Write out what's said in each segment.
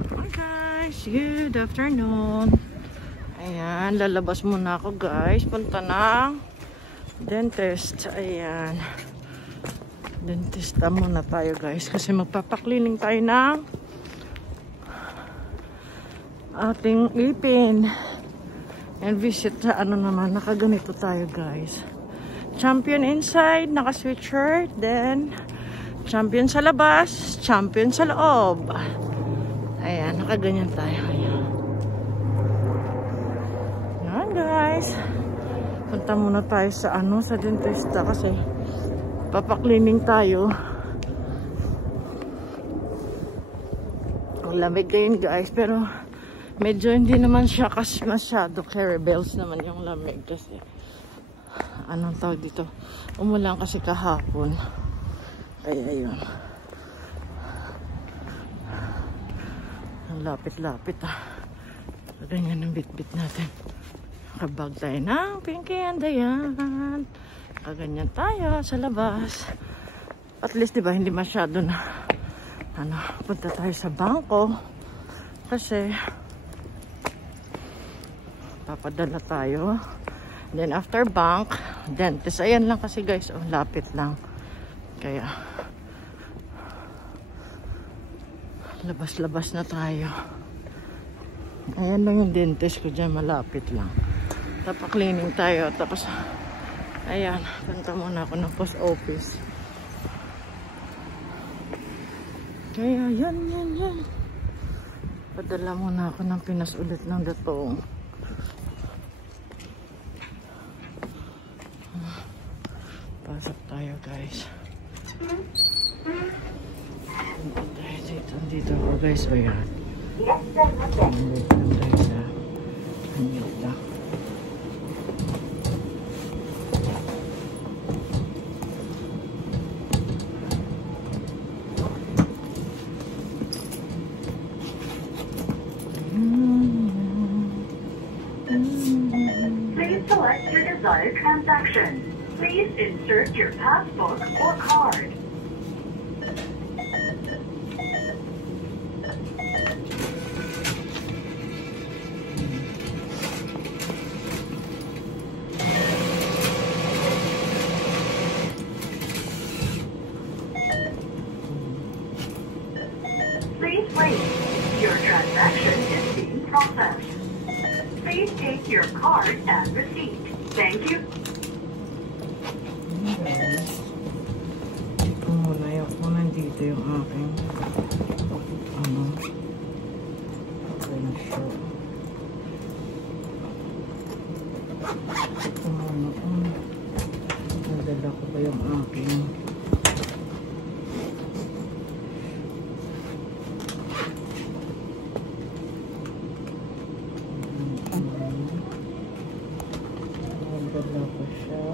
Hi guys, good afternoon. Ayan, lalabas muna ako guys. Punta ng dentist. Ayan. Dentista muna tayo guys. Kasi magpapaklining tayo ng ating ipin. And visit sa ano naman. Nakaganito tayo guys. Champion inside, naka sweatshirt. Then, champion sa labas, champion sa loob. Ayan, nakaganyan tayo. Ayan. Ayan guys. Punta muna tayo sa ano, sa dentista kasi papaklining tayo. Ang lamig ngayon guys, pero medyo hindi naman siya kasi masyado. Carry bells naman yung lamig kasi anong tawag dito? Umulan kasi kahapon. Kaya ayun. Ang lapit-lapit Ganyan ang bit-bit natin. Nakabag tayo ng Pinky and Dayan. Kaganyan tayo sa labas. At least diba hindi masyado na punta tayo sa bangko. Kasi papadala tayo. Then after bank, dentist. Ayan lang kasi guys. Lapit lang. Kaya labas-labas na tayo. Ayan lang yung dentist ko dyan, malapit lang. Tapos-cleaning tayo. Tapos, ayan, punta muna ako ng post office. Kaya, yan. Padala muna ako ng Pinas ulit ng datong. Pasok tayo, guys. Dito ako guys, o yan. Nandito tayo sa kanila. Please select your desired transaction. Please insert your passbook or card. Please wait. Your transaction is being processed. Please take your card and receipt. Thank you. Ito muna yung nandito yung aking pressure. Ito muna nadala ko ba yung aking nadala ko siya.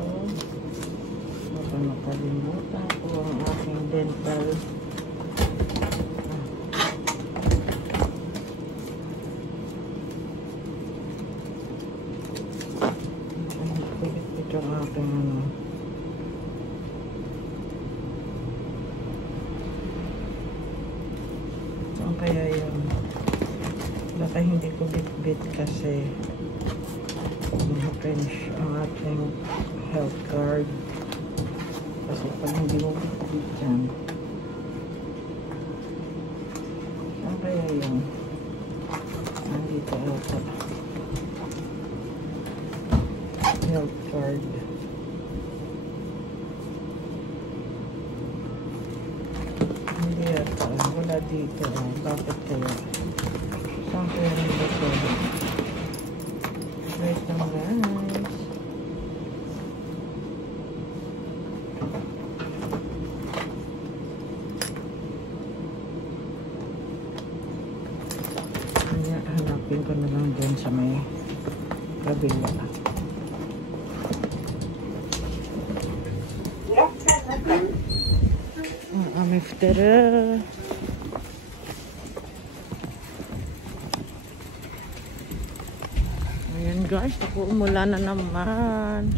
Baka nakalimutan ko ang aking dental. Ito ang aking Saan kaya yun? Baka hindi ko bit-bit kasi French ang ating health card. Kasi pag hindi mo bit-bit yan, saan kaya yun? Nandito ata. Health card. Hindi ata. Wala dito. Bakit kaya? Saan kaya nandito? Wait lang guys. Kaya hanapin ko na lang dun sa may kabila. Ameftera. Ayan guys, ako umulan na naman.